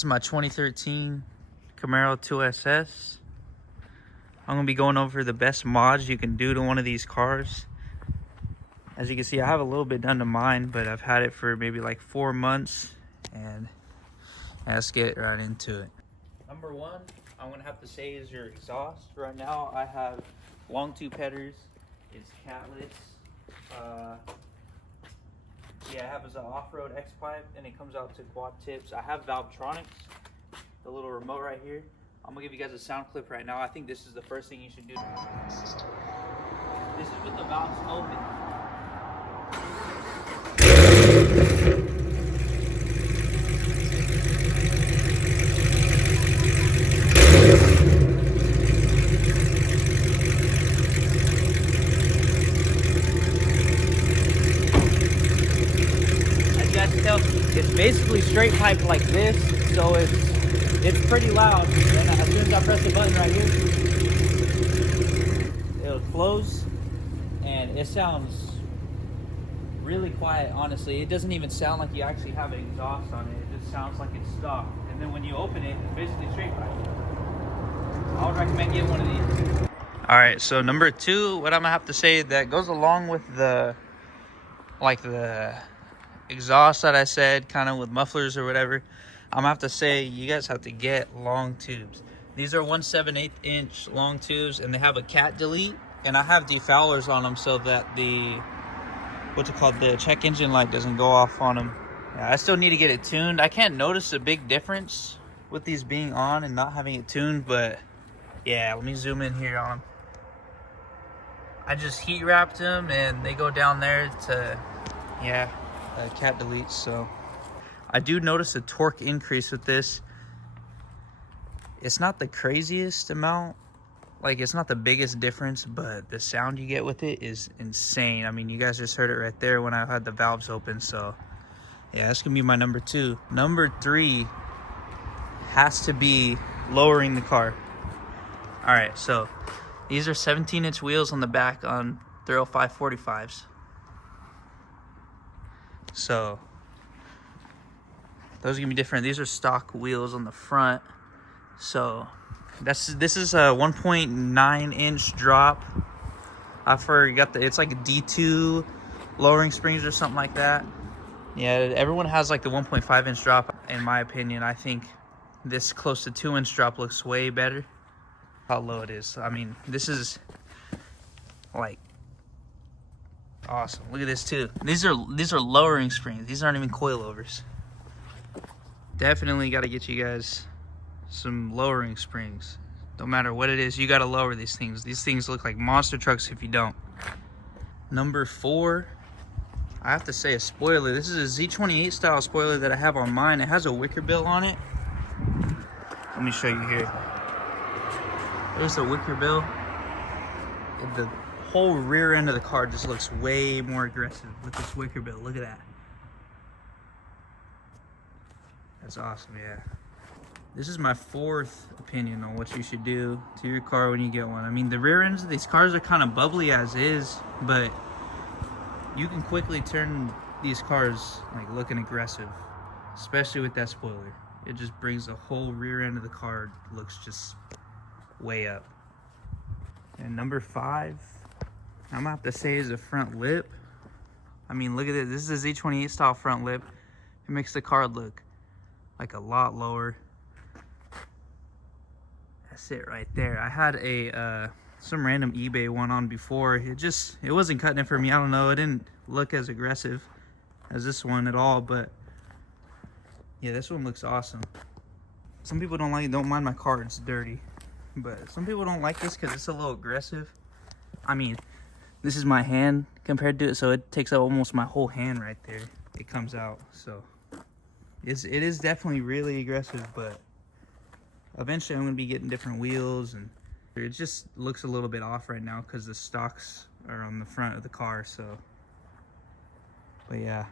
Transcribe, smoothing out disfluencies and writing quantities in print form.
This is my 2013 Camaro 2SS. I'm gonna be going over the best mods you can do to one of these cars. As you can see, I have a little bit done to mine, but I've had it for maybe like 4 months, and let's get right into it. Number one, I'm gonna have to say is your exhaust. Right now, I have long tube headers. It's catless. Yeah, I have an off-road X-pipe, and it comes out to quad tips. I have valvetronics, the little remote right here. I'm gonna give you guys a sound clip right now. I think this is the first thing you should do. This is with the valves open. It's basically straight pipe like this, so it's pretty loud. And as soon as I press the button right here, it'll close, and it sounds really quiet. Honestly, it doesn't even sound like you actually have an exhaust on it. It just sounds like it's stock. And then when you open it, it's basically straight pipe. I would recommend getting one of these. All right, so number two, what I'm gonna have to say that goes along with the exhaust that I said, kind of with mufflers or whatever, I'm gonna have to say you guys have to get long tubes. These are 1/7/8 inch long tubes, and they have a cat delete, and I have defowlers on them so that the the check engine light doesn't go off on them. Yeah, I still need to get it tuned. I can't notice a big difference with these being on and not having it tuned, but yeah, let me zoom in here on them. I just heat wrapped them, and they go down there to cat deletes. So I do notice a torque increase with this. It's not the craziest amount, like it's not the biggest difference, but the sound you get with it is insane. I mean, you guys just heard it right there when I had the valves open. So yeah, that's gonna be my number two. Number three has to be lowering the car. All right, so these are 17-inch wheels on the back on 305 45s. So those are gonna be different. These are stock wheels on the front. So this is a 1.9 inch drop. I forgot it's like a D2 lowering springs or something like that. Yeah, everyone has like the 1.5 inch drop. In my opinion, I think this close to 2 inch drop looks way better. How low it is. I mean, this is like awesome. Look at this too. These are lowering springs. These aren't even coilovers. Definitely got to get you guys some lowering springs. No matter what it is, you got to lower these things. These things look like monster trucks if you don't. Number four, I have to say a spoiler. This is a Z28 style spoiler that I have on mine. It has a wickerbill on it. Let me show you here. There's the wickerbill. The whole rear end of the car just looks way more aggressive with this wickerbill. Look at that. That's awesome, yeah. This is my fourth opinion on what you should do to your car when you get one. I mean, the rear ends of these cars are kind of bubbly as is, but you can quickly turn these cars like looking aggressive, especially with that spoiler. It just brings the whole rear end of the car looks just way up. And number five, I'm gonna have to say is the front lip. I mean, look at this. This is a Z28 style front lip. It makes the car look like a lot lower. That's it right there. I had a some random eBay one on before. It wasn't cutting it for me. I don't know. It didn't look as aggressive as this one at all, but yeah, this one looks awesome. Some people don't mind my car. It's dirty, but some people don't like this because it's a little aggressive. I mean, this is my hand compared to it, so it takes up almost my whole hand right there. It comes out, so it is definitely really aggressive, but eventually I'm going to be getting different wheels, and it just looks a little bit off right now because the stocks are on the front of the car, so. But yeah,